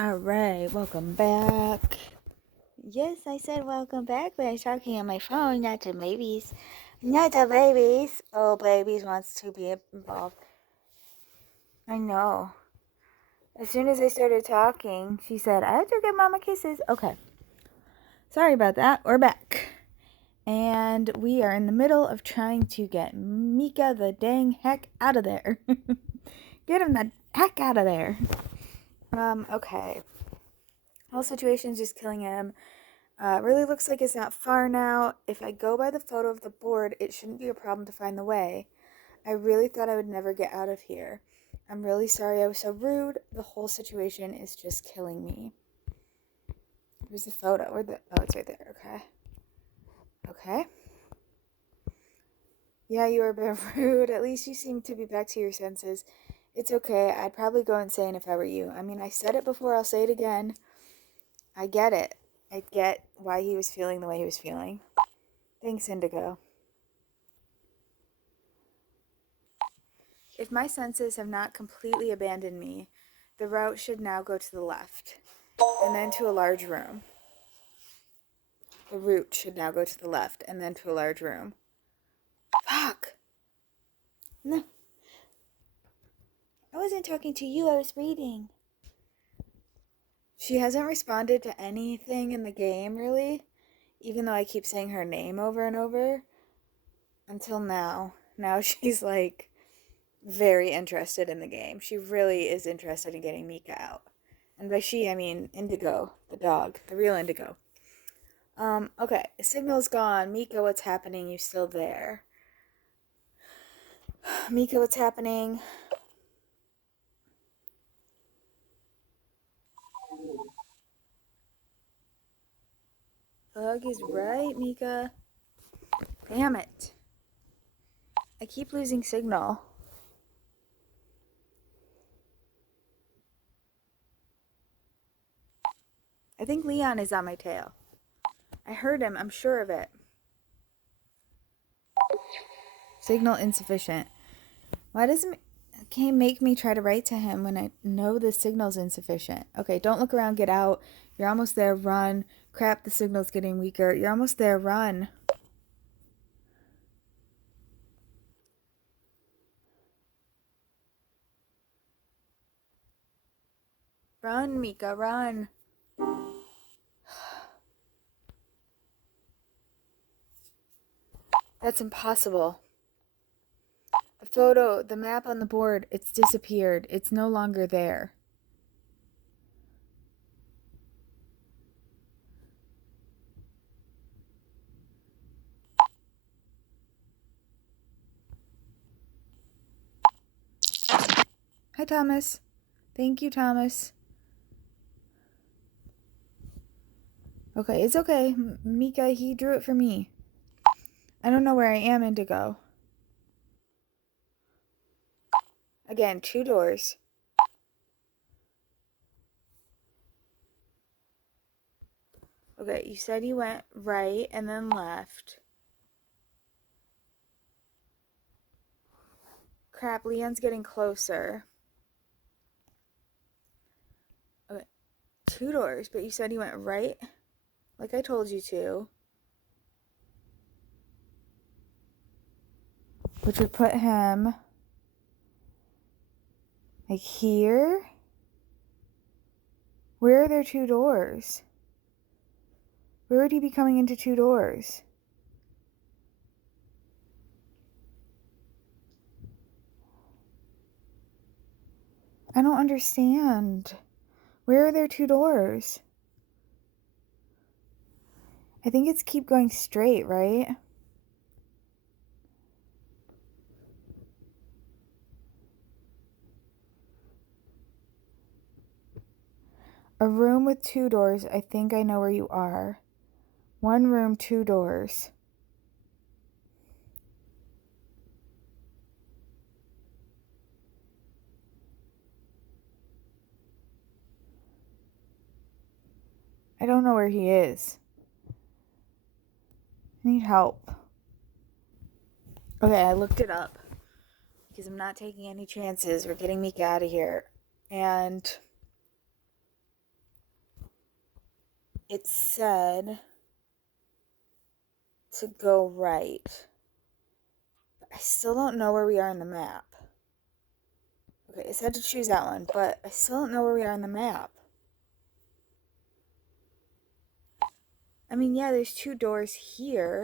Alright, welcome back. Yes, I said welcome back, but I'm talking on my phone, not to babies. Not to babies. Oh, babies wants to be involved. I know. As soon as I started talking, she said, I have to give mama kisses. Okay. Sorry about that. We're back. And we are in the middle of trying to get Mika the dang heck out of there. Get him the heck out of there. Okay. Whole situation's just killing him. Really looks like it's not far now. If I go by the photo of the board, it shouldn't be a problem to find the way. I really thought I would never get out of here. I'm really sorry I was so rude. The whole situation is just killing me. Where's the photo? Oh, it's right there. Okay. Okay. Yeah, you were a bit rude. At least you seem to be back to your senses. It's okay. I'd probably go insane if I were you. I mean, I said it before. I'll say it again. I get it. I get why he was feeling the way he was feeling. Thanks, Indigo. If my senses have not completely abandoned me, the route should now go to the left, and then to a large room. The route should now go to the left, and then to a large room. Fuck! No. I wasn't talking to you, I was reading. She hasn't responded to anything in the game, really, even though I keep saying her name over and over. Until now. Now she's, like, very interested in the game. She really is interested in getting Mika out. And by she, I mean Indigo, the dog, the real Indigo. Okay, signal's gone. Mika, what's happening? You still there? Mika, what's happening? Bug is right, Mika. Damn it. I keep losing signal. I think Leon is on my tail. I heard him, I'm sure of it. Signal insufficient. Why doesn't it make me try to write to him when I know the signal's insufficient? Okay, don't look around, get out. You're almost there, run. Crap, the signal's getting weaker. You're almost there, run. Run, Mika, run. That's impossible. The photo, the map on the board, it's disappeared. It's no longer there. Hi, Thomas. Thank you, Thomas. Okay, it's okay. Mika, he drew it for me. I don't know where I am, Indigo. Again, 2 doors. Okay, you said you went right and then left. Crap, Leon's getting closer. Okay, 2 doors, but you said you went right? Like I told you to. Which would put him like here? Where are there 2 doors? Where would he be coming into 2 doors? I don't understand. Where are there 2 doors? I think it's keep going straight, right? A room with 2 doors. I think I know where you are. 1 room, 2 doors. I don't know where he is. I need help. Okay, I looked it up. Because I'm not taking any chances. We're getting Mika out of here. And it said to go right. But I still don't know where we are in the map. Okay, it said to choose that one, but I still don't know where we are in the map. I mean, yeah, there's 2 doors here,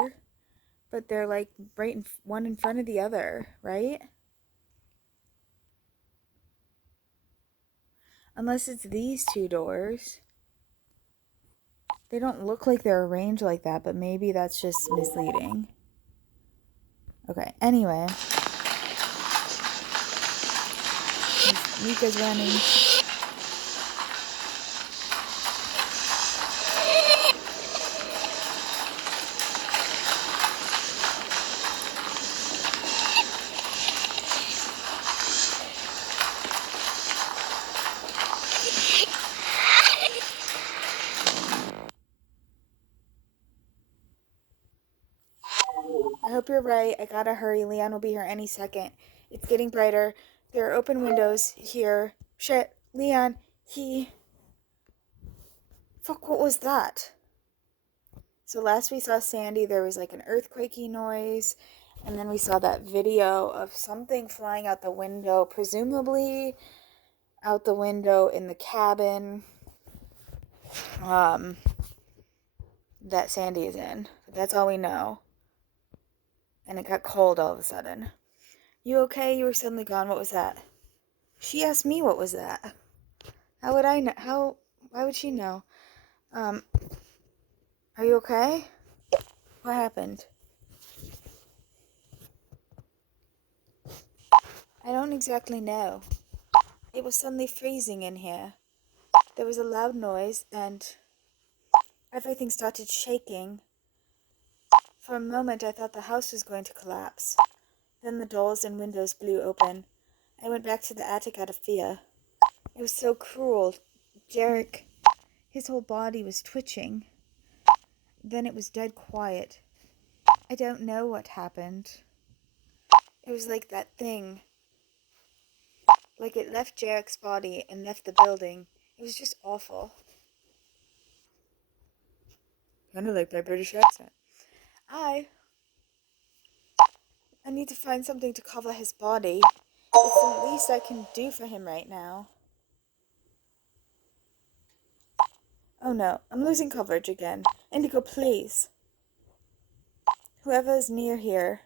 but they're like one in front of the other, right? Unless it's these 2 doors. They don't look like they're arranged like that, but maybe that's just misleading. Okay, anyway. Mika's running. I hope you're right. I gotta hurry. Leon will be here any second. It's getting brighter. There are open windows here. Shit. Leon, Fuck, what was that? So last we saw Sandy, there was like an earthquakey noise. And then we saw that video of something flying out the window, presumably out the window in the cabin that Sandy is in. That's all we know. And it got cold all of a sudden. You okay? You were suddenly gone. What was that? She asked me what was that. How would I know? Why would she know? Are you okay? What happened? I don't exactly know. It was suddenly freezing in here. There was a loud noise and everything started shaking. For a moment I thought the house was going to collapse. Then the doors and windows blew open. I went back to the attic out of fear. It was so cruel. Jarek, his whole body was twitching. Then it was dead quiet. I don't know what happened. It was like that thing. Like it left Jarek's body and left the building. It was just awful. Kind of like my British accent. I need to find something to cover his body. It's the least I can do for him right now. Oh no, I'm losing coverage again. Indigo, please. Whoever is near here,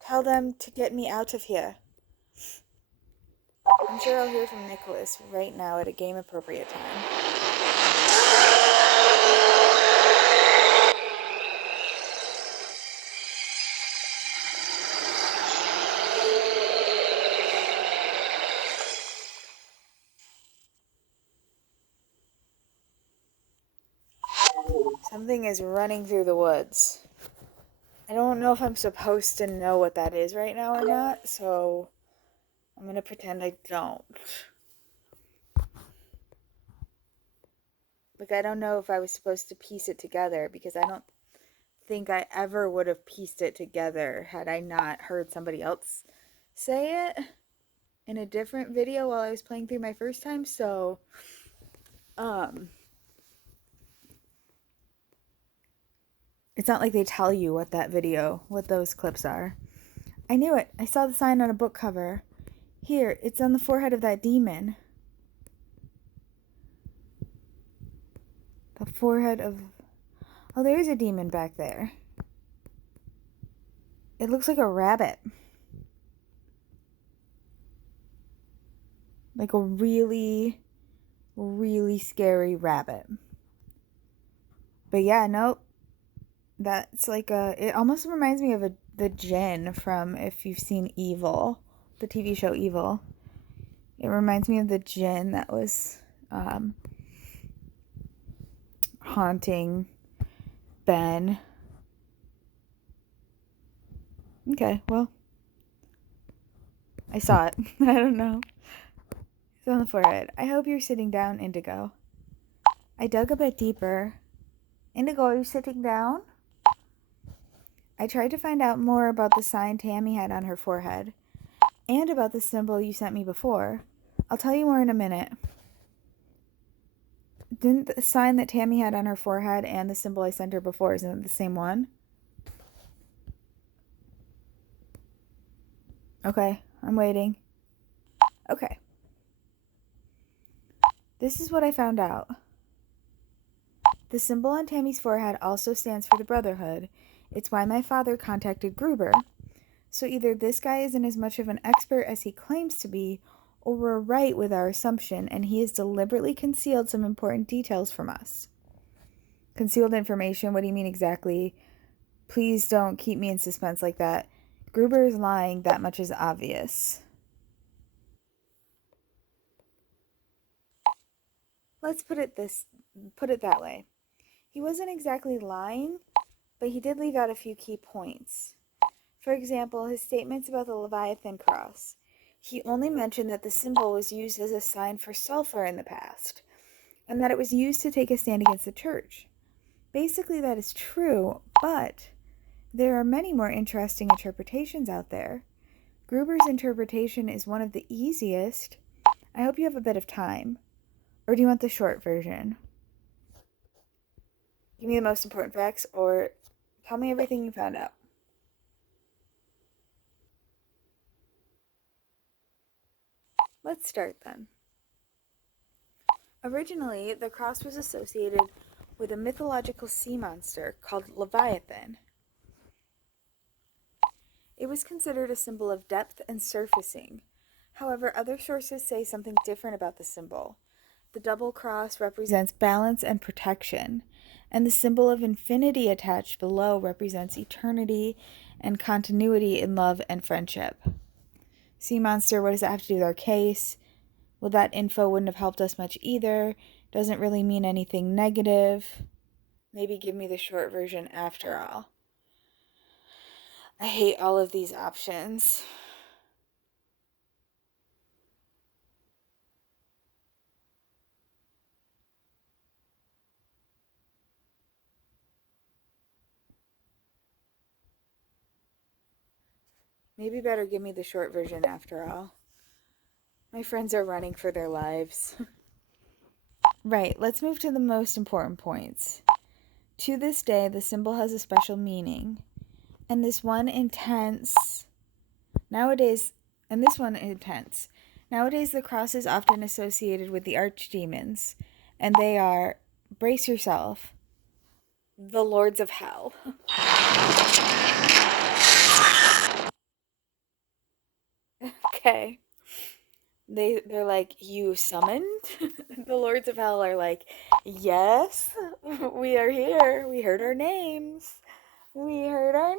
tell them to get me out of here. I'm sure I'll hear from Nicholas right now at a game-appropriate time. Something is running through the woods. I don't know if I'm supposed to know what that is right now or not, so I'm going to pretend I don't. Like, I don't know if I was supposed to piece it together, because I don't think I ever would have pieced it together had I not heard somebody else say it in a different video while I was playing through my first time, so, it's not like they tell you what those clips are. I knew it. I saw the sign on a book cover. Here, it's on the forehead of that demon. The forehead of... Oh, there's a demon back there. It looks like a rabbit. Like a really, really scary rabbit. But yeah, nope. That's like it almost reminds me of the djinn from, if you've seen Evil, the TV show Evil. It reminds me of the djinn that was haunting Ben. Okay, well, I saw it. I don't know. It's on the forehead. I hope you're sitting down, Indigo. I dug a bit deeper. Indigo, are you sitting down? I tried to find out more about the sign Tammy had on her forehead, and about the symbol you sent me before. I'll tell you more in a minute. Didn't the sign that Tammy had on her forehead and the symbol I sent her before, isn't it the same one? Okay, I'm waiting. Okay. This is what I found out. The symbol on Tammy's forehead also stands for the Brotherhood. It's why my father contacted Gruber. So either this guy isn't as much of an expert as he claims to be, or we're right with our assumption and he has deliberately concealed some important details from us. Concealed information? What do you mean exactly? Please don't keep me in suspense like that. Gruber is lying, that much is obvious. Let's put it that way. He wasn't exactly lying, but he did leave out a few key points. For example, his statements about the Leviathan cross. He only mentioned that the symbol was used as a sign for sulfur in the past, and that it was used to take a stand against the church. Basically, that is true, but there are many more interesting interpretations out there. Gruber's interpretation is one of the easiest. I hope you have a bit of time. Or do you want the short version? Give me the most important facts, or tell me everything you found out. Let's start then. Originally, the cross was associated with a mythological sea monster called Leviathan. It was considered a symbol of depth and surfacing. However, other sources say something different about the symbol. The double cross represents balance and protection, and the symbol of infinity attached below represents eternity and continuity in love and friendship. Sea monster, what does that have to do with our case? Well, that info wouldn't have helped us much either. Doesn't really mean anything negative. Maybe give me the short version after all. I hate all of these options. Maybe better give me the short version after all. My friends are running for their lives. Right, let's move to the most important points. To this day, the symbol has a special meaning. And this one intense. Nowadays, the cross is often associated with the archdemons, and they are, brace yourself, the lords of hell. Okay. They're like, you summoned? The lords of hell are like, yes, we are here. We heard our names. We heard our names.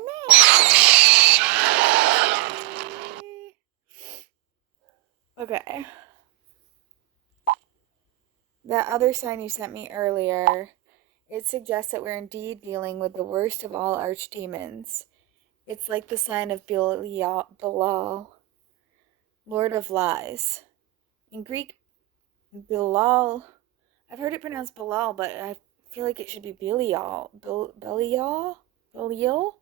Okay. That other sign you sent me earlier, it suggests that we're indeed dealing with the worst of all archdemons. It's like the sign of Belial, Lord of Lies. In Greek, Belial, I've heard it pronounced Belial, but I feel like it should be Belial. Belial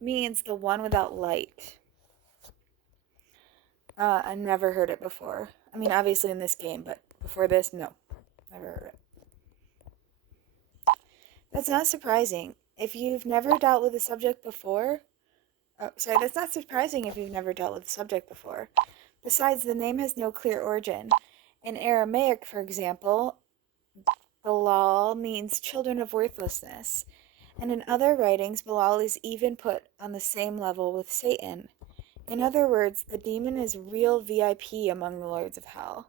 means the one without light. I never heard it before. I mean, obviously in this game, but before this, no. Never heard it. That's not surprising. If you've never dealt with the subject before... Oh, sorry, that's not surprising if you've never dealt with the subject before. Besides, the name has no clear origin. In Aramaic, for example, Belial means children of worthlessness. And in other writings, Belial is even put on the same level with Satan. In other words, the demon is real VIP among the lords of hell.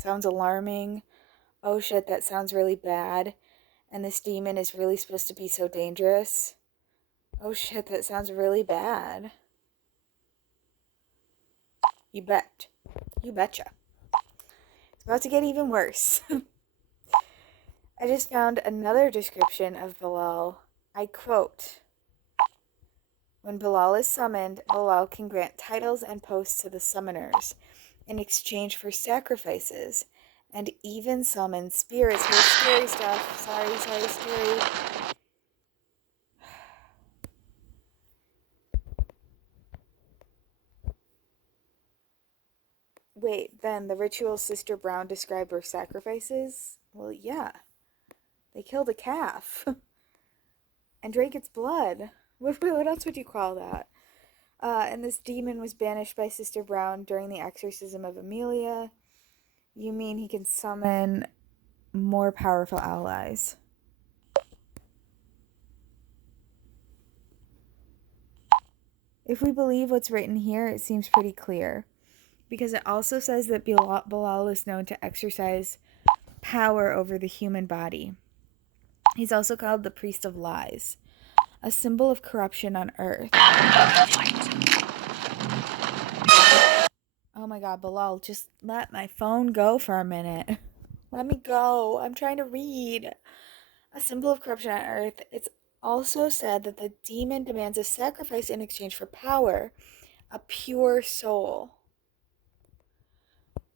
Sounds alarming. Oh shit, that sounds really bad. And this demon is really supposed to be so dangerous. Oh shit, that sounds really bad. You bet. You betcha. It's about to get even worse. I just found another description of Belial. I quote, "When Belial is summoned, Belial can grant titles and posts to the summoners in exchange for sacrifices, and even summon spirits." Here's scary stuff. Sorry, scary. Wait, then the rituals Sister Brown described were sacrifices? Well, yeah. They killed a calf and drank its blood. What else would you call that? And this demon was banished by Sister Brown during the exorcism of Amelia. You mean he can summon more powerful allies? If we believe what's written here, it seems pretty clear. Because it also says that Belial is known to exercise power over the human body. He's also called the priest of lies, a symbol of corruption on earth. Oh my god, Belial, just let my phone go for a minute. Let me go. I'm trying to read. A symbol of corruption on earth. It's also said that the demon demands a sacrifice in exchange for power, a pure soul.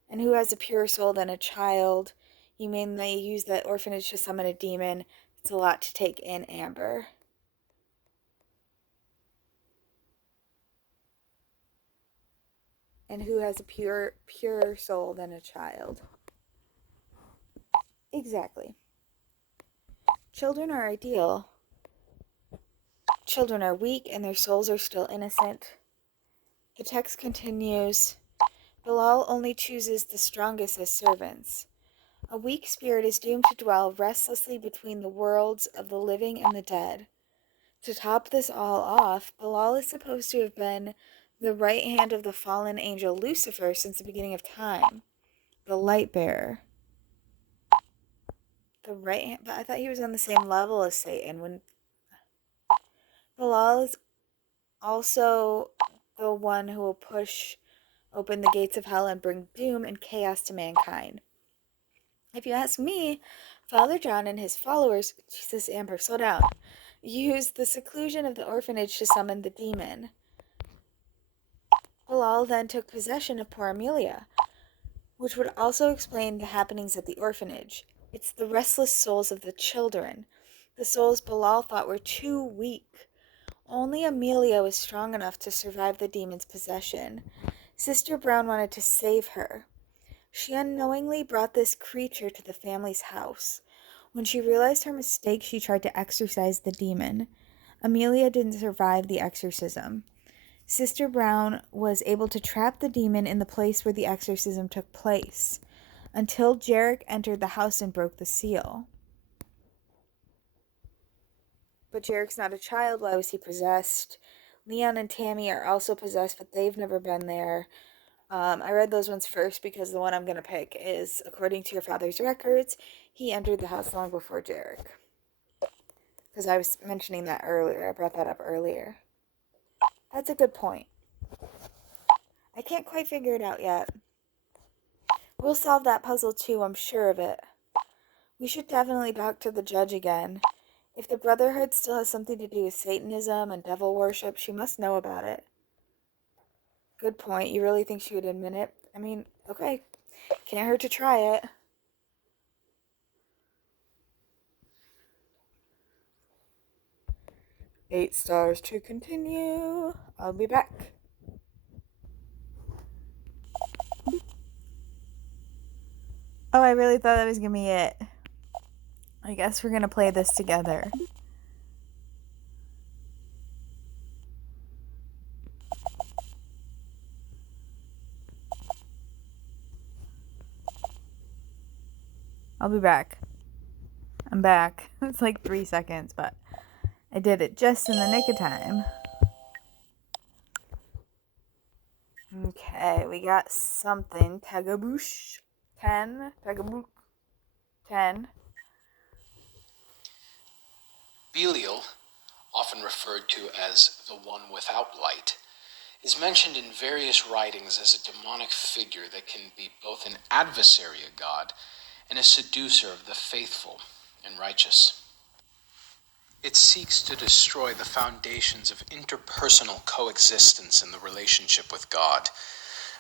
And who has a pure soul than a child? You mean they use the orphanage to summon a demon? It's a lot to take in, Amber. And who has a purer soul than a child? Exactly. Children are ideal. Children are weak and their souls are still innocent. The text continues, Belial only chooses the strongest as servants. A weak spirit is doomed to dwell restlessly between the worlds of the living and the dead. To top this all off, Belial is supposed to have been the right hand of the fallen angel Lucifer since the beginning of time. The light bearer. The right hand, but I thought he was on the same level as Satan. When Belial is also the one who will push open the gates of hell and bring doom and chaos to mankind. If you ask me, Father John and his followers, Jesus, Amber, slow down, used the seclusion of the orphanage to summon the demon. Belial then took possession of poor Amelia, which would also explain the happenings at the orphanage. It's the restless souls of the children, the souls Belial thought were too weak. Only Amelia was strong enough to survive the demon's possession. Sister Brown wanted to save her. She unknowingly brought this creature to the family's house. When she realized her mistake, she tried to exorcise the demon. Amelia didn't survive the exorcism. Sister Brown was able to trap the demon in the place where the exorcism took place, until Jarek entered the house and broke the seal. But Jarek's not a child. Why was he possessed? Leon and Tammy are also possessed, but they've never been there. I read those ones first because the one I'm going to pick is, according to your father's records, he entered the house long before Jarek. Because I was mentioning that earlier. I brought that up earlier. That's a good point. I can't quite figure it out yet. We'll solve that puzzle too, I'm sure of it. We should definitely talk to the judge again. If the Brotherhood still has something to do with Satanism and devil worship, she must know about it. Good point. You really think she would admit it? I mean, okay. Can't hurt to try it. $8 stars to continue. I'll be back. Oh, I really thought that was gonna be it. I guess we're gonna play this together. I'll be back. I'm back. It's like 3 seconds, but I did it just in the nick of time. Okay, we got something. Tagaboosh 10. Tagaboosh 10. Belial, often referred to as the one without light, is mentioned in various writings as a demonic figure that can be both an adversary of God and a seducer of the faithful and righteous. It seeks to destroy the foundations of interpersonal coexistence in the relationship with God.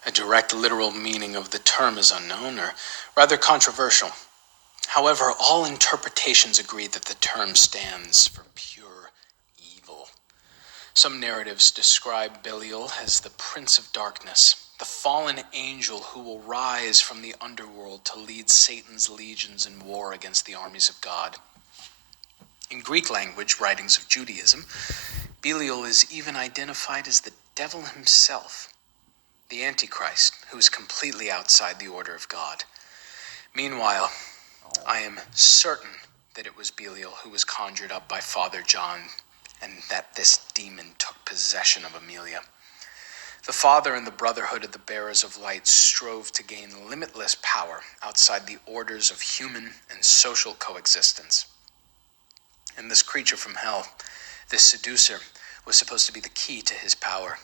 A direct literal meaning of the term is unknown, or rather controversial. However, all interpretations agree that the term stands for pure evil. Some narratives describe Belial as the Prince of Darkness, the fallen angel who will rise from the underworld to lead Satan's legions in war against the armies of God. In Greek language writings of Judaism, Belial is even identified as the devil himself, the Antichrist, who is completely outside the order of God. Meanwhile, I am certain that it was Belial who was conjured up by Father John, and that this demon took possession of Amelia. The Father and the Brotherhood of the Bearers of Light strove to gain limitless power outside the orders of human and social coexistence. And this creature from hell, this seducer, was supposed to be the key to his power.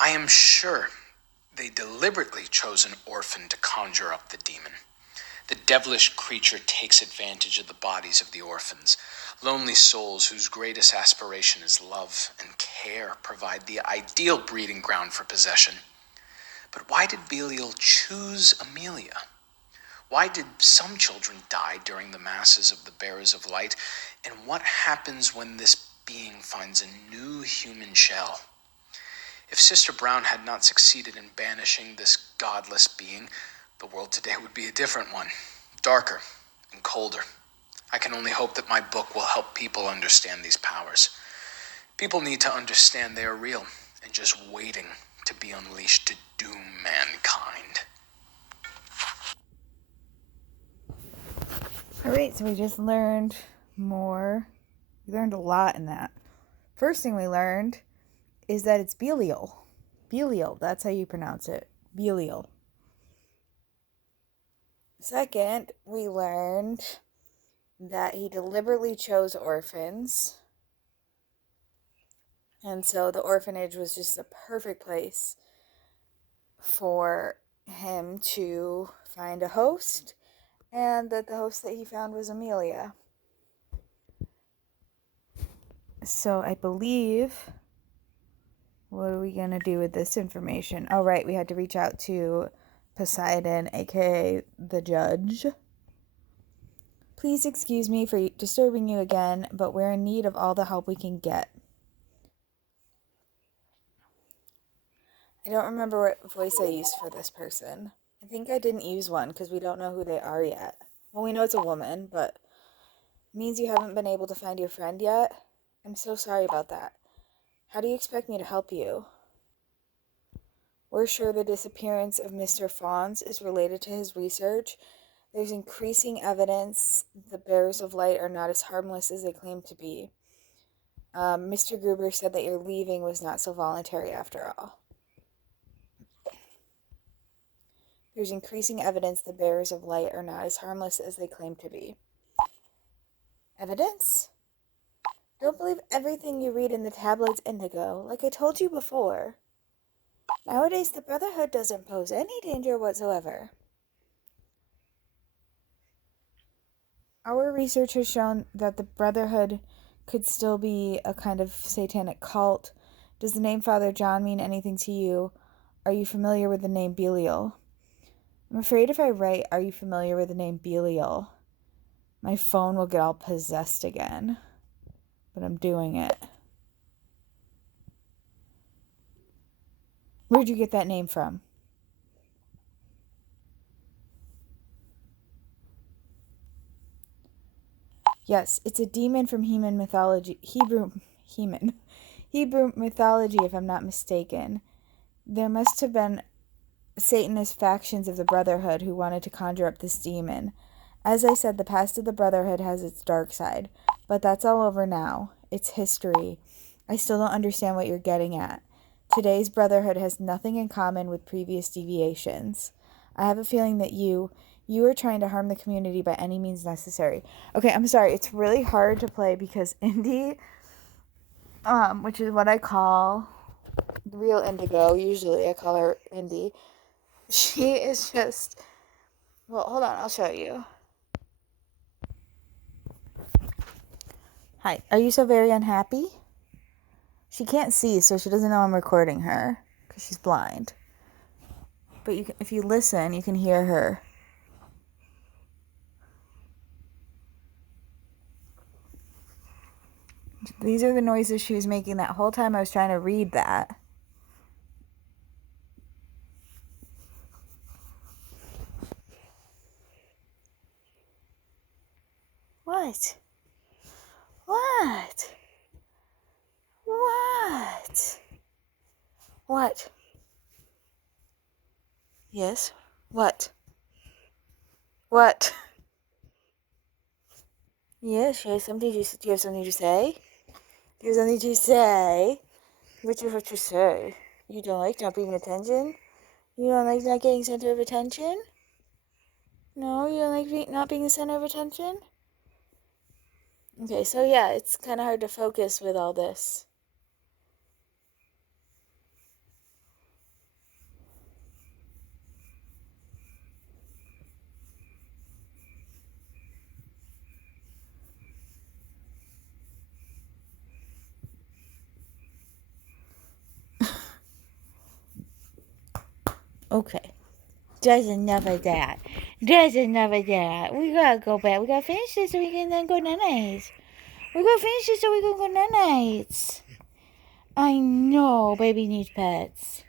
I am sure they deliberately chose an orphan to conjure up the demon. The devilish creature takes advantage of the bodies of the orphans. Lonely souls whose greatest aspiration is love and care provide the ideal breeding ground for possession. But why did Belial choose Amelia? Why did some children die during the masses of the Bearers of Light? And what happens when this being finds a new human shell? If Sister Brown had not succeeded in banishing this godless being, the world today would be a different one, darker and colder. I can only hope that my book will help people understand these powers. People need to understand they are real and just waiting to be unleashed to doom mankind. Alright, so we just learned more. We learned a lot in that. First thing we learned is that it's Belial. Belial, that's how you pronounce it. Belial. Second, we learned that he deliberately chose orphans. And so the orphanage was just the perfect place for him to find a host, and that the host that he found was Amelia. So I believe, what are we going to do with this information? Oh, right, we had to reach out to Poseidon, aka the judge. Please excuse me for disturbing you again, but we're in need of all the help we can get. I don't remember what voice I used for this person. I think I didn't use one because we don't know who they are yet. Well, we know it's a woman, but it means you haven't been able to find your friend yet? I'm so sorry about that. How do you expect me to help you? We're sure the disappearance of Mr. Fawns is related to his research. There's increasing evidence the Bearers of Light are not as harmless as they claim to be. Mr. Gruber said that your leaving was not so voluntary after all. There's increasing evidence the Bearers of Light are not as harmless as they claim to be. Evidence? Don't believe everything you read in the tabloids, Indigo, like I told you before. Nowadays, the Brotherhood doesn't pose any danger whatsoever. Our research has shown that the Brotherhood could still be a kind of satanic cult. Does the name Father John mean anything to you? Are you familiar with the name Belial? I'm afraid if I write, are you familiar with the name Belial, my phone will get all possessed again. But I'm doing it. Where'd you get that name from? Yes, it's a demon from Hebrew mythology, if I'm not mistaken. There must have been Satanist factions of the Brotherhood who wanted to conjure up this demon. As I said, the past of the Brotherhood has its dark side, but that's all over now. It's history. I still don't understand what you're getting at. Today's Brotherhood has nothing in common with previous deviations. I have a feeling that you are trying to harm the community by any means necessary. Okay, I'm sorry. It's really hard to play because Indy, which is what I call the real Indigo, usually I call her Indy. She is just, well, hold on, I'll show you. Hi, are you so very unhappy? She can't see, so she doesn't know I'm recording her because she's blind. But if you listen, you can hear her. These are the noises she was making that whole time I was trying to read that. What? What? What? What? Yes? What? What? Yes, you have something to, do you have something to say? Do you have something to say? What you have to say? You don't like not being attention? You don't like not getting center of attention? No, you don't like not being the center of attention? Okay, so yeah, it's kind of hard to focus with all this. Okay. There's enough of that. There's enough of that. We gotta go back. We gotta finish this so we can then go night-nights. We gotta finish this so we can go night-nights. I know, baby needs pets.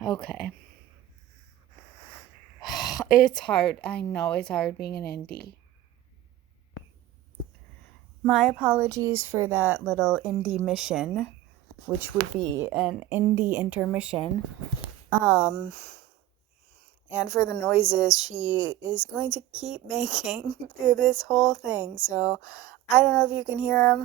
Okay. It's hard. I know it's hard being an indie. My apologies for that little indie mission, which would be an indie intermission. And for the noises she is going to keep making through this whole thing. So I don't know if you can hear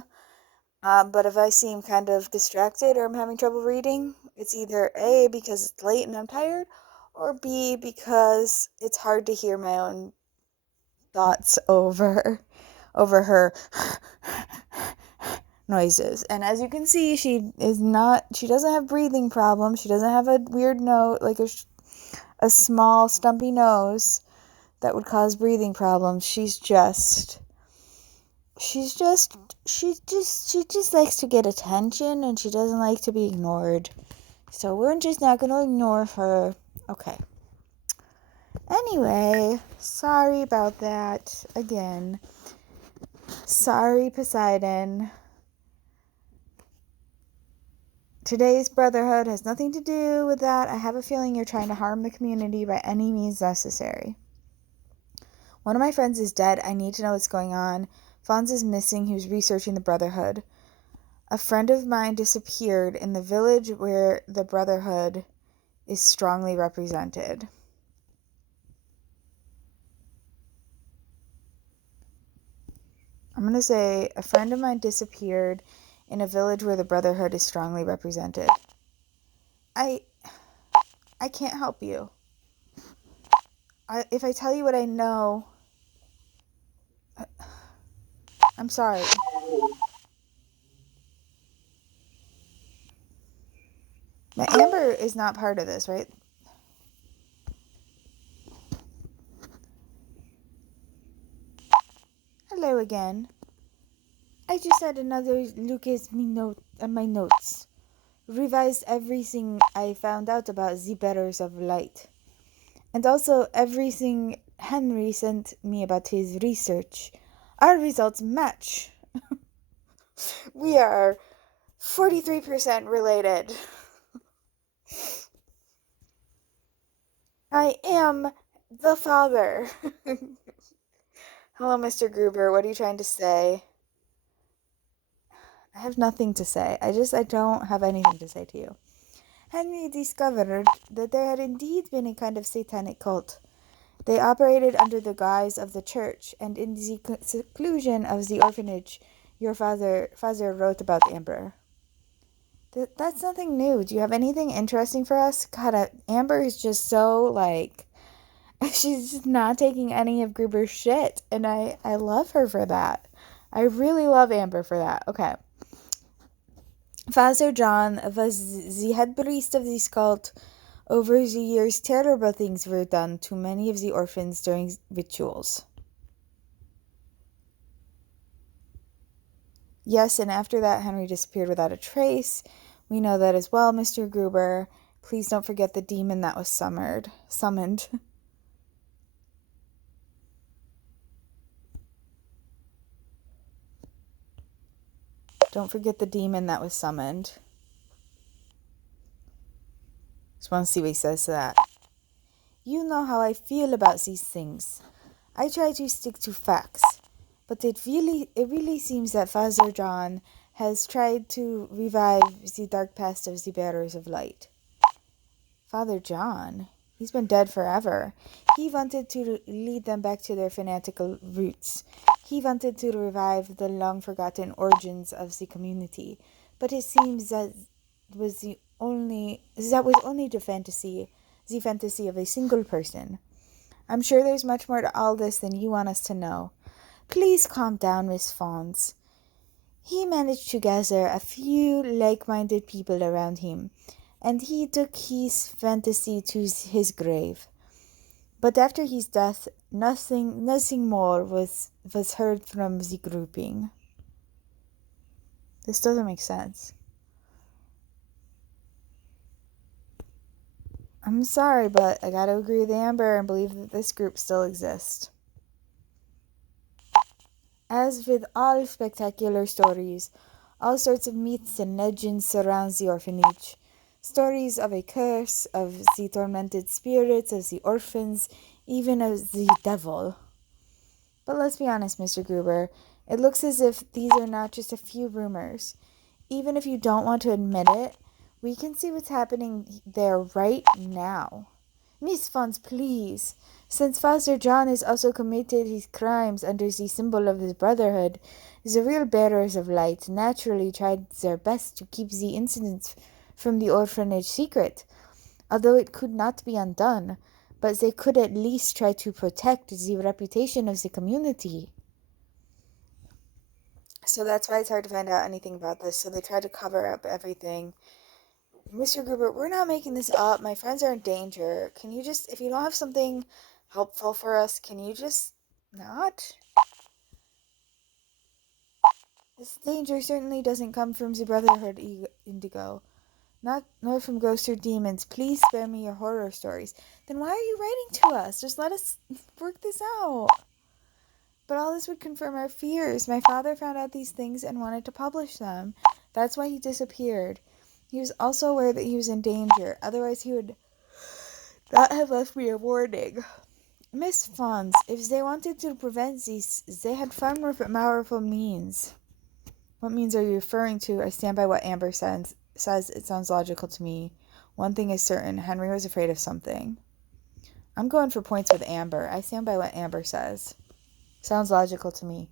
them, but if I seem kind of distracted or I'm having trouble reading, it's either A, because it's late and I'm tired, or B, because it's hard to hear my own thoughts over her noises. And as you can see, she doesn't have breathing problems. She doesn't have a weird nose, like a small stumpy nose that would cause breathing problems. She just likes to get attention, and she doesn't like to be ignored. So we're just not going to ignore her. Okay. Anyway, sorry about that again. Sorry, Poseidon. Today's brotherhood has nothing to do with that. I have a feeling you're trying to harm the community by any means necessary. One of my friends is dead. I need to know what's going on. Fonz is missing. He was researching the brotherhood. A friend of mine disappeared in the village where the brotherhood is strongly represented. I'm going to say a friend of mine disappeared in a village where the brotherhood is strongly represented. I can't help you. If I tell you what I know, I'm sorry. Now, Amber is not part of this, right? Hello again. I just had another look at my notes. Revised everything I found out about the bearers of light. And also everything Henry sent me about his research. Our results match. We are 43% related. I am the father. Hello, Mr. Gruber. What are you trying to say? I have nothing to say. I don't have anything to say to you. Henry discovered that there had indeed been a kind of satanic cult. They operated under the guise of the church, and in the seclusion of the orphanage your father wrote about Amber. That's nothing new. Do you have anything interesting for us? God, Amber is just so, like, she's just not taking any of Gruber's shit, and I love her for that. I really love Amber for that. Okay. Father John was the head priest of this cult. Over the years, terrible things were done to many of the orphans during rituals. Yes, and after that, Henry disappeared without a trace. We know that as well, Mr. Gruber. Please don't forget the demon that was summoned. Don't forget the demon that was summoned. Just want to see what he says to that. You know how I feel about these things. I try to stick to facts, but it really seems that Father John has tried to revive the dark past of the bearers of light. Father John? He's been dead forever. He wanted to lead them back to their fanatical roots. He wanted to revive the long forgotten origins of the community. But it seems that was only the fantasy of a single person. I'm sure there's much more to all this than you want us to know. Please calm down, Miss Fons. He managed to gather a few like-minded people around him, and he took his fantasy to his grave. But after his death, nothing more was heard from the grouping. This doesn't make sense. I'm sorry, but I gotta agree with Amber and believe that this group still exists. As with all spectacular stories, all sorts of myths and legends surround the orphanage. Stories of a curse, of the tormented spirits, of the orphans, even of the devil. But let's be honest, Mr. Gruber, it looks as if these are not just a few rumors. Even if you don't want to admit it, we can see what's happening there right now. Miss Fons, please. Since Father John has also committed his crimes under the symbol of his brotherhood, the real bearers of light naturally tried their best to keep the incidents from the orphanage secret, although it could not be undone, but they could at least try to protect the reputation of the community. So that's why it's hard to find out anything about this, so they try to cover up everything. Mr. Gruber, we're not making this up. My friends are in danger. Can you just, if you don't have something helpful for us, can you just not? This danger certainly doesn't come from the Brotherhood Indigo. Not nor from ghosts or demons. Please spare me your horror stories. Then why are you writing to us? Just let us work this out. But all this would confirm our fears. My father found out these things and wanted to publish them. That's why he disappeared. He was also aware that he was in danger. Otherwise, he would not have left me a warning. Miss Fons, if they wanted to prevent these, they had far more powerful means. What means are you referring to? I stand by what Amber says. It sounds logical to me. One thing is certain, Henry was afraid of something. I'm going for points with Amber. I stand by what Amber says. Sounds logical to me.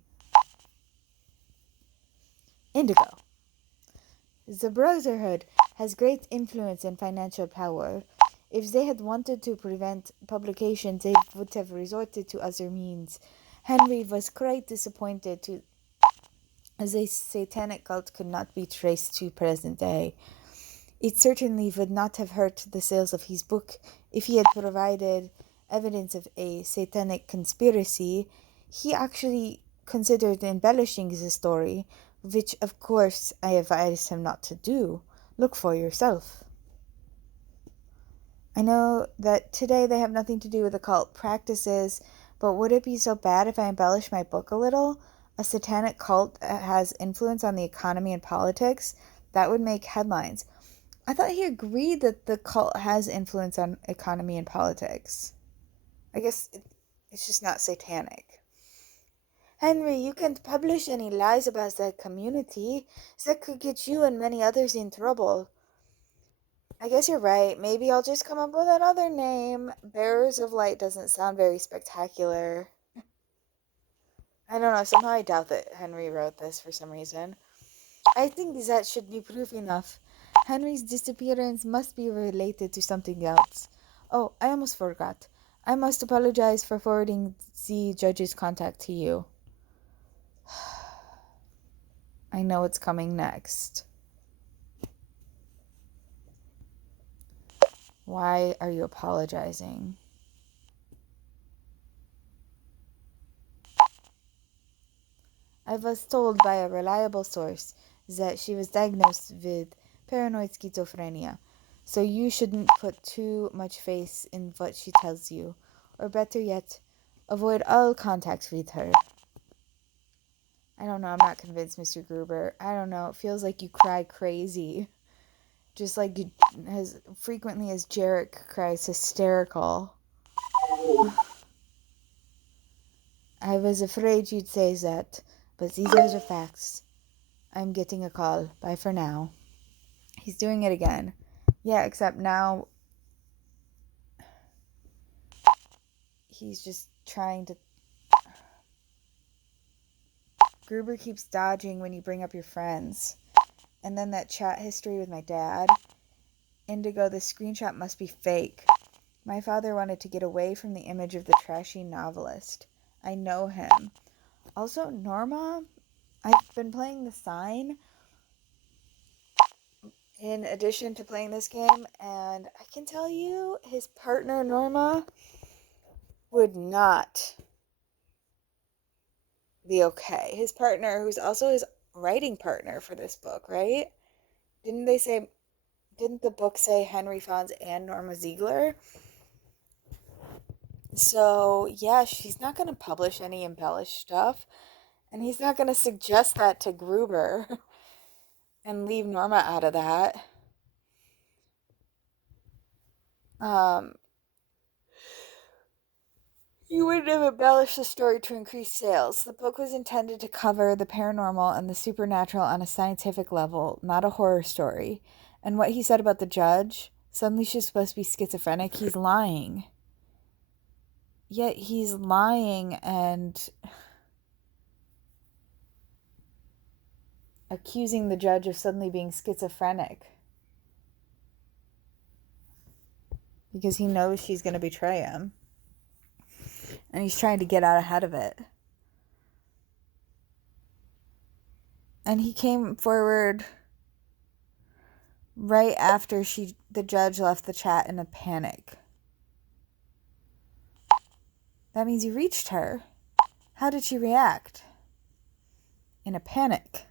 Indigo. The Brotherhood has great influence and financial power. If they had wanted to prevent publication, they would have resorted to other means. Henry was quite disappointed as a satanic cult could not be traced to present day. It certainly would not have hurt the sales of his book if he had provided evidence of a satanic conspiracy. He actually considered embellishing the story, which of course I advised him not to do. Look for yourself. I know that today they have nothing to do with occult practices, but would it be so bad if I embellish my book a little? A satanic cult has influence on the economy and politics? That would make headlines. I thought he agreed that the cult has influence on economy and politics. I guess it's just not satanic. Henry, you can't publish any lies about that community. That could get you and many others in trouble. I guess you're right. Maybe I'll just come up with another name. Bearers of Light doesn't sound very spectacular. I don't know. Somehow I doubt that Henry wrote this for some reason. I think that should be proof enough. Henry's disappearance must be related to something else. Oh, I almost forgot. I must apologize for forwarding the judge's contact to you. I know what's coming next. Why are you apologizing? I was told by a reliable source that she was diagnosed with paranoid schizophrenia, so you shouldn't put too much faith in what she tells you, or better yet, avoid all contact with her. I don't know, I'm not convinced, Mr. Gruber. I don't know, it feels like you cry crazy. Just like as frequently as Jarek cries hysterical. I was afraid you'd say that, but these are the facts. I'm getting a call. Bye for now. He's doing it again. Yeah, except now he's just trying to... Gruber keeps dodging when you bring up your friends. And then that chat history with my dad. Indigo, the screenshot must be fake. My father wanted to get away from the image of the trashy novelist. I know him. Also, Norma, I've been playing The Sign in addition to playing this game, and I can tell you his partner, Norma, would not be okay. His partner, who's also his writing partner for this book, right? Didn't the book say Henry Fonz and Norma Ziegler? So, yeah, she's not going to publish any embellished stuff. And he's not going to suggest that to Gruber and leave Norma out of that. Um, you wouldn't have embellished the story to increase sales. The book was intended to cover the paranormal and the supernatural on a scientific level, not a horror story. And what he said about the judge, suddenly she's supposed to be schizophrenic, he's lying. Yet he's lying and accusing the judge of suddenly being schizophrenic. Because he knows she's going to betray him. And he's trying to get out ahead of it. And he came forward right after the judge left the chat in a panic. That means you reached her. How did she react? In a panic.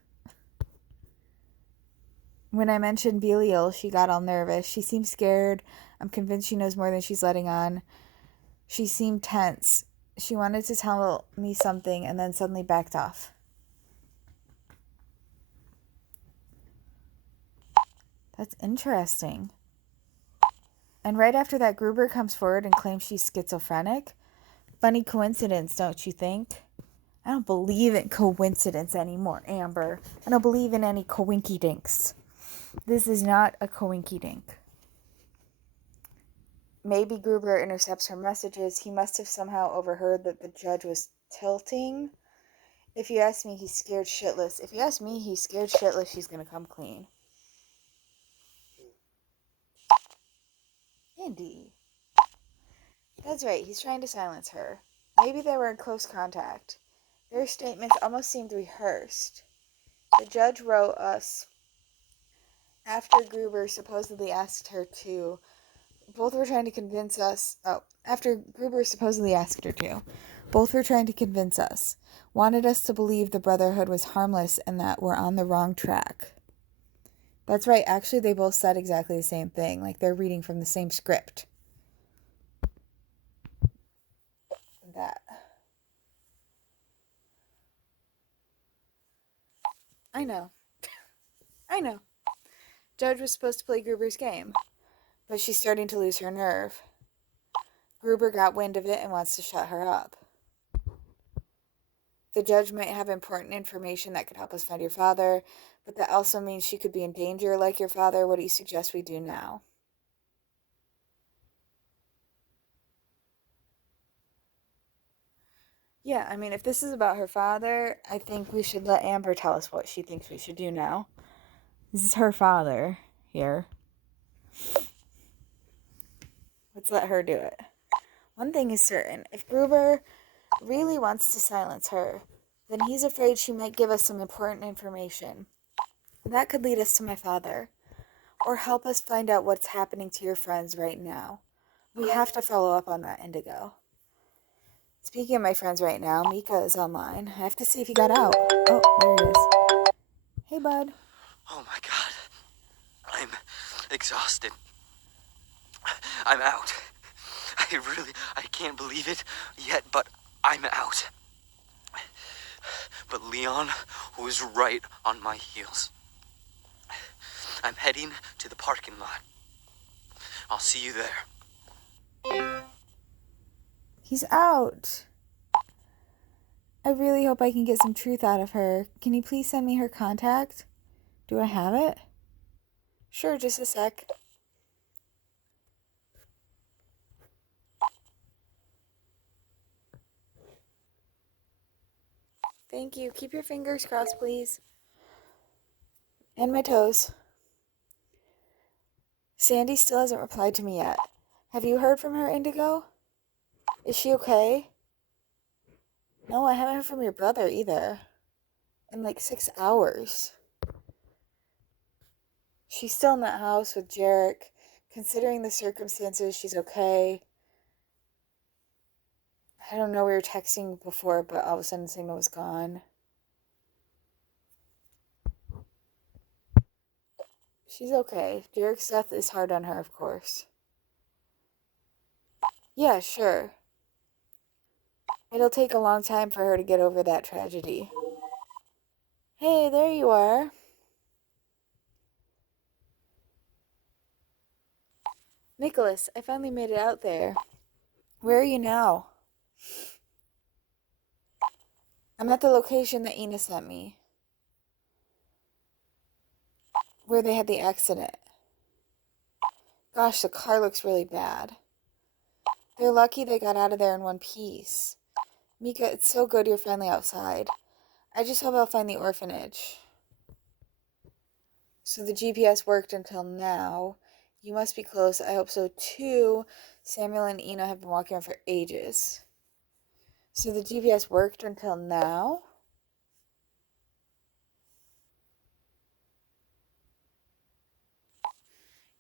When I mentioned Belial, she got all nervous. She seemed scared. I'm convinced she knows more than she's letting on. She seemed tense. She wanted to tell me something and then suddenly backed off. That's interesting. And right after that, Gruber comes forward and claims she's schizophrenic. Funny coincidence, don't you think? I don't believe in coincidence anymore, Amber. I don't believe in any coinky-dinks. This is not a coinky-dink. Maybe Gruber intercepts her messages. He must have somehow overheard that the judge was tilting. If you ask me, he's scared shitless. If you ask me, he's scared shitless. She's gonna come clean. Andy. That's right, he's trying to silence her. Maybe they were in close contact. Their statements almost seemed rehearsed. The judge wrote us after Gruber supposedly asked her to. Both were trying to convince us. Oh, after Gruber supposedly asked her to. Both were trying to convince us. Wanted us to believe the Brotherhood was harmless and that we're on the wrong track. That's right, actually they both said exactly the same thing. Like they're reading from the same script. That. I know. I know. Judge was supposed to play Gruber's game, but she's starting to lose her nerve. Gruber got wind of it and wants to shut her up. The judge might have important information that could help us find your father, but that also means she could be in danger like your father. What do you suggest we do now? Yeah, I mean, if this is about her father, I think we should let Amber tell us what she thinks we should do now. This is her father here. Let's let her do it. One thing is certain. If Gruber really wants to silence her, then he's afraid she might give us some important information. That could lead us to my father, or help us find out what's happening to your friends right now. We have to follow up on that, Indigo. Speaking of my friends right now, Mika is online. I have to see if he got out. Oh, there he is. Hey, bud. Oh my god. I'm exhausted. I'm out. I can't believe it yet, but I'm out. But Leon was right on my heels. I'm heading to the parking lot. I'll see you there. He's out. I really hope I can get some truth out of her. Can you please send me her contact? Do I have it? Sure, just a sec. Thank you. Keep your fingers crossed, please. And my toes. Sandy still hasn't replied to me yet. Have you heard from her, Indigo? Is she okay? No, I haven't heard from your brother either. In like 6 hours. She's still in that house with Jarek. Considering the circumstances, she's okay. I don't know, we were texting before, but all of a sudden the signal was gone. She's okay. Jarek's death is hard on her, of course. Yeah, sure. It'll take a long time for her to get over that tragedy. Hey, there you are. Nicholas, I finally made it out there. Where are you now? I'm at the location that Ina sent me. Where they had the accident. Gosh, the car looks really bad. They're lucky they got out of there in one piece. Mika, it's so good you're finally outside. I just hope I'll find the orphanage. So the GPS worked until now. You must be close. I hope so too. Samuel and Ina have been walking around for ages. So the GPS worked until now?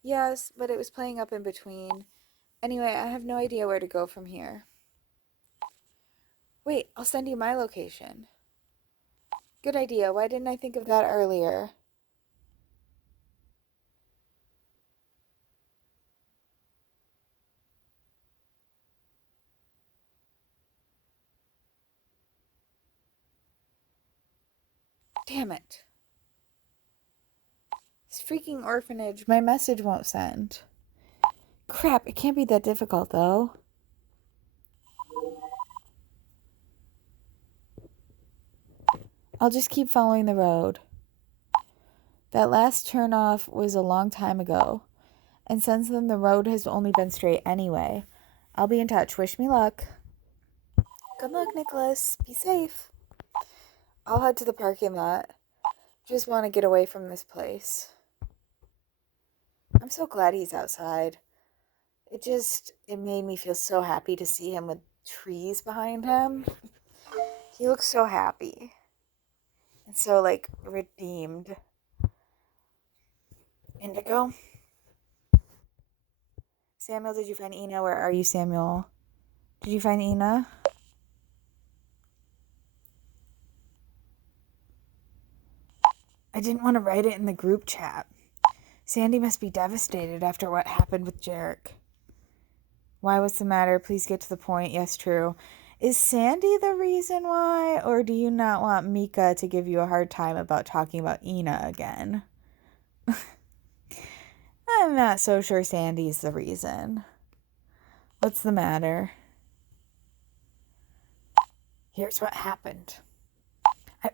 Yes, but it was playing up in between. Anyway, I have no idea where to go from here. Wait, I'll send you my location. Good idea. Why didn't I think of that earlier? Damn it. This freaking orphanage. My message won't send. Crap, it can't be that difficult though. I'll just keep following the road. That last turnoff was a long time ago, and since then the road has only been straight anyway. I'll be in touch. Wish me luck. Good luck, Nicholas. Be safe. I'll head to the parking lot. Just want to get away from this place. I'm so glad he's outside. It made me feel so happy to see him with trees behind him. He looks so happy. And so, like, redeemed. Indigo? Samuel, did you find Ina? Where are you, Samuel? Did you find Ina? I didn't want to write it in the group chat. Sandy must be devastated after what happened with Jarek. Why? What's the matter? Please get to the point. Yes, true. Is Sandy the reason why? Or do you not want Mika to give you a hard time about talking about Ina again? I'm not so sure Sandy's the reason. What's the matter? Here's what happened. I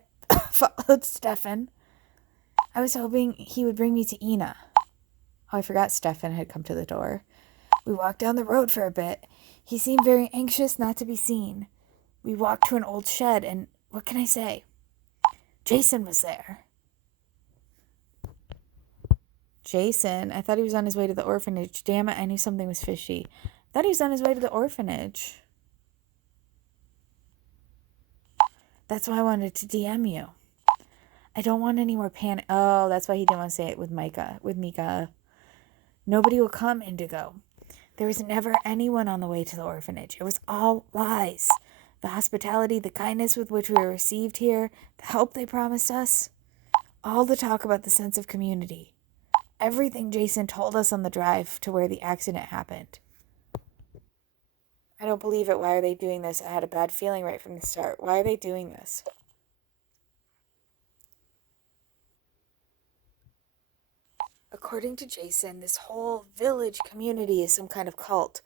followed Stefan. I was hoping he would bring me to Ina. Oh, I forgot Stefan had come to the door. We walked down the road for a bit. He seemed very anxious not to be seen. We walked to an old shed, and what can I say? Jason was there. Jason? I thought he was on his way to the orphanage. Damn it, I knew something was fishy. I thought he was on his way to the orphanage. That's why I wanted to DM you. I don't want any more panic. Oh, that's why he didn't want to say it with Mika. Nobody will come, Indigo. There was never anyone on the way to the orphanage. It was all lies. The hospitality, the kindness with which we were received here, the help they promised us, all the talk about the sense of community. Everything Jason told us on the drive to where the accident happened. I don't believe it. Why are they doing this? I had a bad feeling right from the start. Why are they doing this? According to Jason, this whole village community is some kind of cult.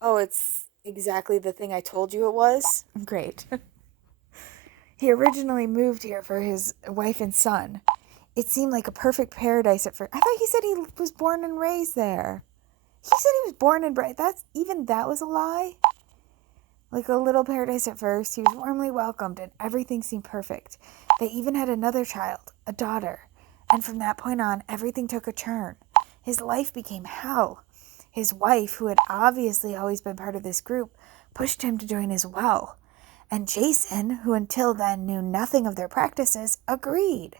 Oh, it's exactly the thing I told you it was? Great. He originally moved here for his wife and son. It seemed like a perfect paradise at first. I thought he said he was born and raised there. He said he was born and raised. That was a lie. Like a little paradise at first, he was warmly welcomed and everything seemed perfect. They even had another child, a daughter. And from that point on, everything took a turn. His life became hell. His wife, who had obviously always been part of this group, pushed him to join as well. And Jason, who until then knew nothing of their practices, agreed.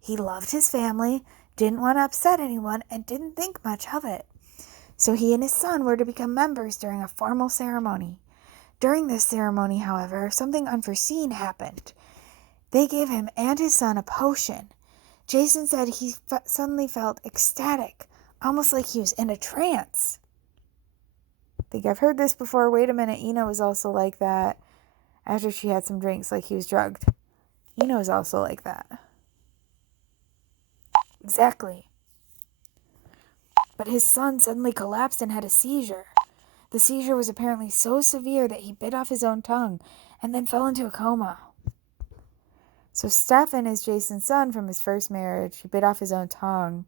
He loved his family, didn't want to upset anyone, and didn't think much of it. So he and his son were to become members during a formal ceremony. During this ceremony, however, something unforeseen happened. They gave him and his son a potion. Jason said he suddenly felt ecstatic, almost like he was in a trance. I think I've heard this before. Wait a minute, Ina was also like that after she had some drinks, like he was drugged. Ina was also like that. Exactly. But his son suddenly collapsed and had a seizure. The seizure was apparently so severe that he bit off his own tongue and then fell into a coma. So Stefan is Jason's son from his first marriage. He bit off his own tongue.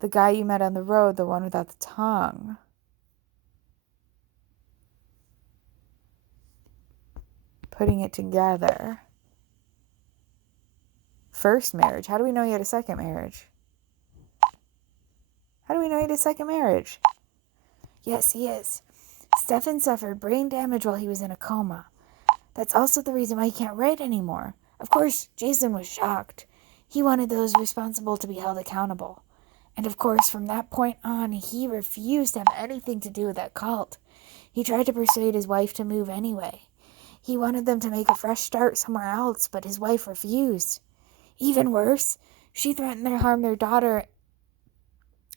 The guy you met on the road, the one without the tongue. Putting it together. First marriage. How do we know he had a second marriage? How do we know he had a second marriage? Yes, he is. Stefan suffered brain damage while he was in a coma. That's also the reason why he can't write anymore. Of course, Jason was shocked. He wanted those responsible to be held accountable. And of course, from that point on, he refused to have anything to do with that cult. He tried to persuade his wife to move anyway. He wanted them to make a fresh start somewhere else, but his wife refused. Even worse, she threatened to harm their daughter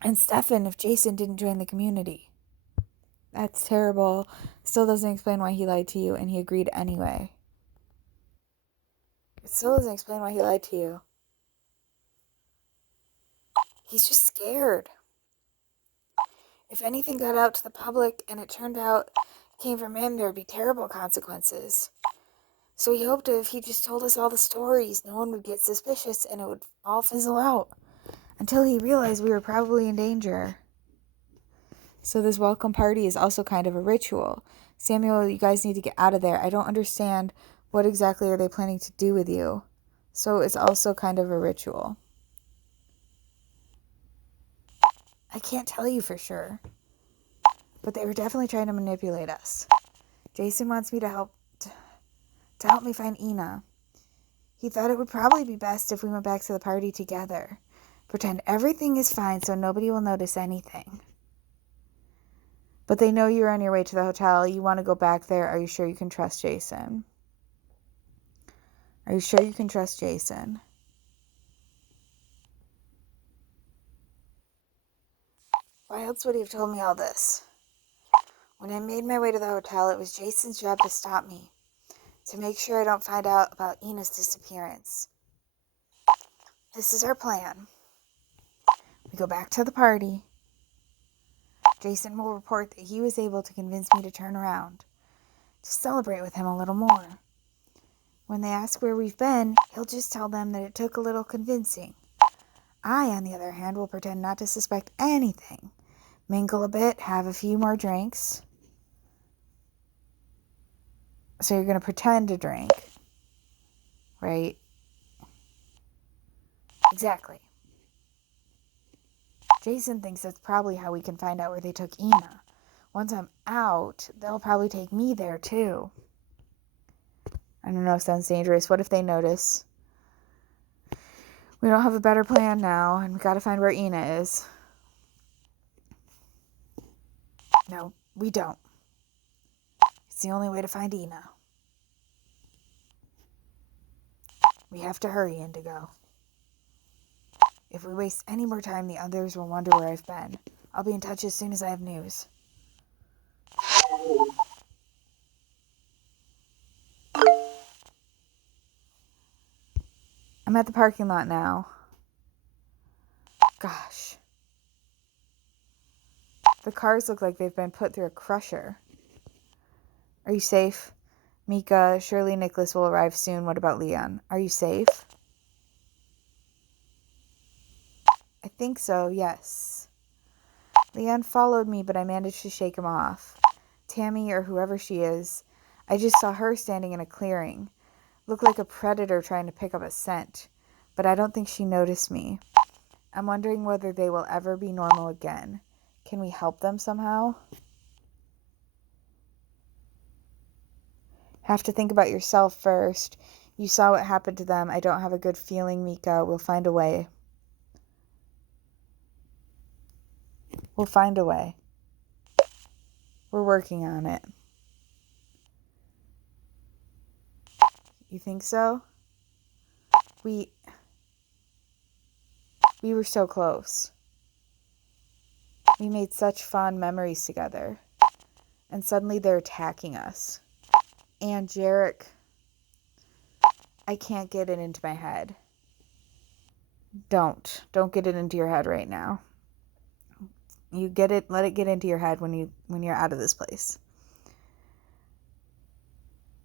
and Stefan if Jason didn't join the community. That's terrible. Still doesn't explain why he lied to you, and he agreed anyway. It still doesn't explain why he lied to you. He's just scared. If anything got out to the public and it turned out it came from him, there would be terrible consequences. So he hoped if he just told us all the stories, no one would get suspicious and it would all fizzle out. Until he realized we were probably in danger. So this welcome party is also kind of a ritual. Samuel, you guys need to get out of there. I don't understand what exactly are they planning to do with you. So it's also kind of a ritual. I can't tell you for sure. But they were definitely trying to manipulate us. Jason wants me to help me find Ina. He thought it would probably be best if we went back to the party together. Pretend everything is fine so nobody will notice anything. But they know you're on your way to the hotel. You want to go back there. Are you sure you can trust Jason? Are you sure you can trust Jason? Why else would he have told me all this? When I made my way to the hotel, it was Jason's job to stop me. To make sure I don't find out about Ina's disappearance. This is our plan. We go back to the party. Jason will report that he was able to convince me to turn around. To celebrate with him a little more. When they ask where we've been, he'll just tell them that it took a little convincing. I, on the other hand, will pretend not to suspect anything. Mingle a bit, have a few more drinks. So you're going to pretend to drink. Right? Exactly. Jason thinks that's probably how we can find out where they took Ina. Once I'm out, they'll probably take me there too. I don't know if sounds dangerous. What if they notice? We don't have a better plan now, and we gotta find where Ina is. No, we don't. It's the only way to find Ina. We have to hurry, Indigo. If we waste any more time, the others will wonder where I've been. I'll be in touch as soon as I have news. I'm at the parking lot now. Gosh. The cars look like they've been put through a crusher. Are you safe? Mika, surely Nicholas will arrive soon. What about Leon? Are you safe? I think so, yes. Leon followed me, but I managed to shake him off. Tammy, or whoever she is, I just saw her standing in a clearing. Looked like a predator trying to pick up a scent, but I don't think she noticed me. I'm wondering whether they will ever be normal again. Can we help them somehow? Have to think about yourself first. You saw what happened to them. I don't have a good feeling, Mika. We'll find a way. We'll find a way. We're working on it. You think so? We were so close. We made such fond memories together. And suddenly they're attacking us. And Jarek, I can't get it into my head. Don't get it into your head right now. You get it, let it get into your head when you're out of this place.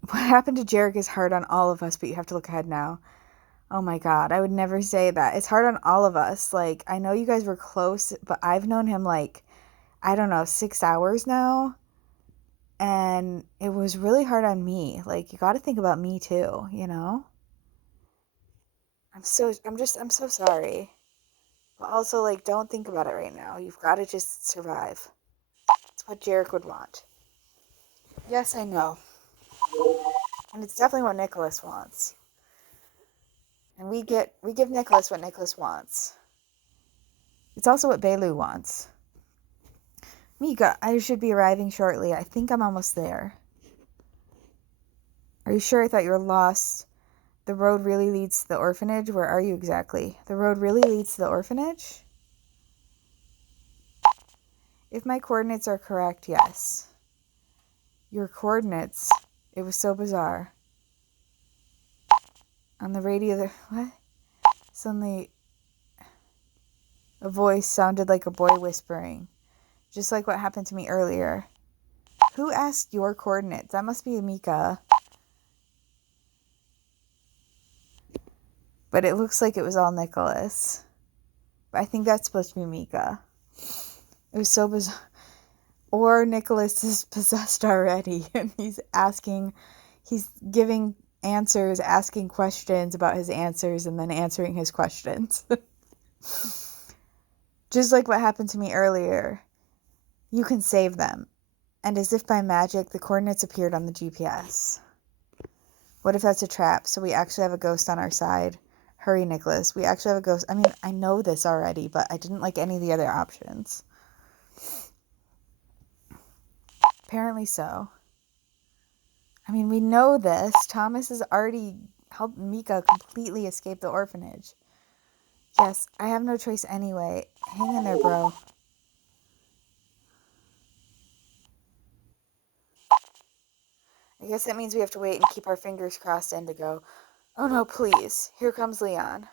What happened to Jarek is hard on all of us, but you have to look ahead now. Oh my God, I would never say that. It's hard on all of us. Like, I know you guys were close, but I've known him like, I don't know, 6 hours now. And it was really hard on me. Like, you got to think about me too, you know? I'm so sorry. But also, like, don't think about it right now. You've got to just survive. It's what Jarek would want. Yes, I know. And it's definitely what Nicholas wants. And we give Nicholas what Nicholas wants. It's also what Belial wants. Mika, I should be arriving shortly. I think I'm almost there. Are you sure? I thought you were lost. The road really leads to the orphanage? Where are you exactly? The road really leads to the orphanage? If my coordinates are correct, yes. Your coordinates? It was so bizarre. On the radio, what? Suddenly, a voice sounded like a boy whispering. Just like what happened to me earlier. Who asked your coordinates? That must be Mika. But it looks like it was all Nicholas. But I think that's supposed to be Mika. It was so bizarre. Or Nicholas is possessed already. And he's giving answers, asking questions about his answers, and then answering his questions. Just like what happened to me earlier. You can save them. And as if by magic, the coordinates appeared on the GPS. What if that's a trap? So we actually have a ghost on our side. Hurry, Nicholas. We actually have a ghost. I mean, I know this already, but I didn't like any of the other options. Apparently so. I mean, we know this. Thomas has already helped Mika completely escape the orphanage. Yes, I have no choice anyway. Hang in there, bro. I guess that means we have to wait and keep our fingers crossed, Indigo. Oh no, please. Here comes Leon.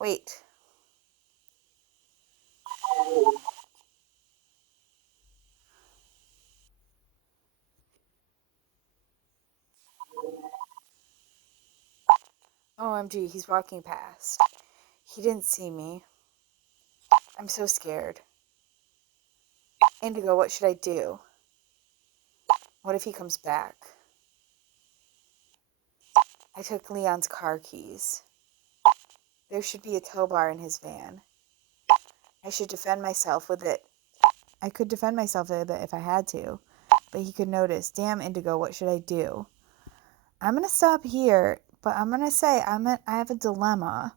Wait. OMG, he's walking past. He didn't see me. I'm so scared. Indigo, what should I do? What if he comes back? I took Leon's car keys. There should be a tow bar in his van. I should defend myself with it. I could defend myself with it if I had to, but he could notice. Damn, Indigo, what should I do? I'm going to stop here, but I'm going to say I have a dilemma.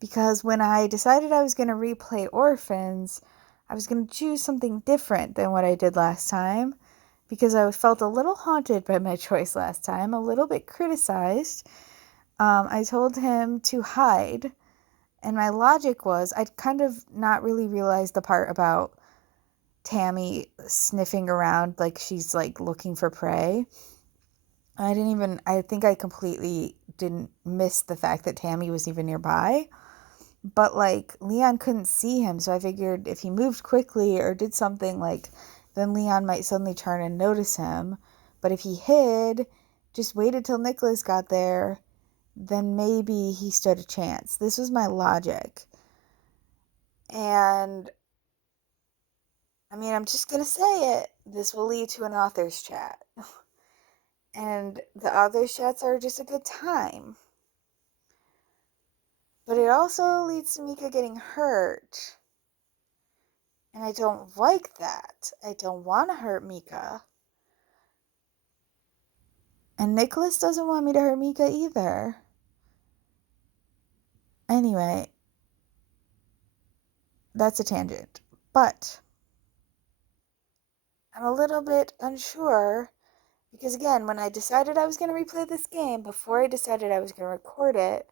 Because when I decided I was going to replay Orphans, I was going to choose something different than what I did last time. Because I felt a little haunted by my choice last time, a little bit criticized. I told him to hide. And my logic was, I'd kind of not really realized the part about Tammy sniffing around like she's like looking for prey. I think I completely didn't miss the fact that Tammy was even nearby. But, like, Leon couldn't see him, so I figured if he moved quickly or did something, like, then Leon might suddenly turn and notice him. But if he hid, just waited till Nicholas got there, then maybe he stood a chance. This was my logic. And, I mean, I'm just gonna say it. This will lead to an author's chat. And the author's chats are just a good time. But it also leads to Mika getting hurt. And I don't like that. I don't want to hurt Mika. And Nicholas doesn't want me to hurt Mika either. Anyway, that's a tangent. But I'm a little bit unsure because, again, when I decided I was going to replay this game, before I decided I was going to record it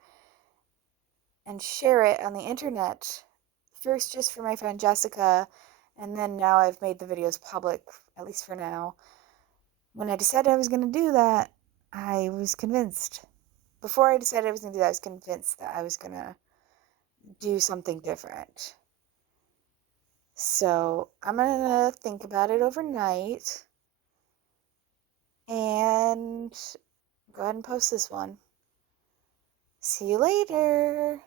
and share it on the internet, first just for my friend Jessica, and then now I've made the videos public, at least for now. When I decided I was going to do that, I was convinced. Before I decided I was going to do that, I was convinced that I was going to do something different. So I'm going to think about it overnight and go ahead and post this one. See you later.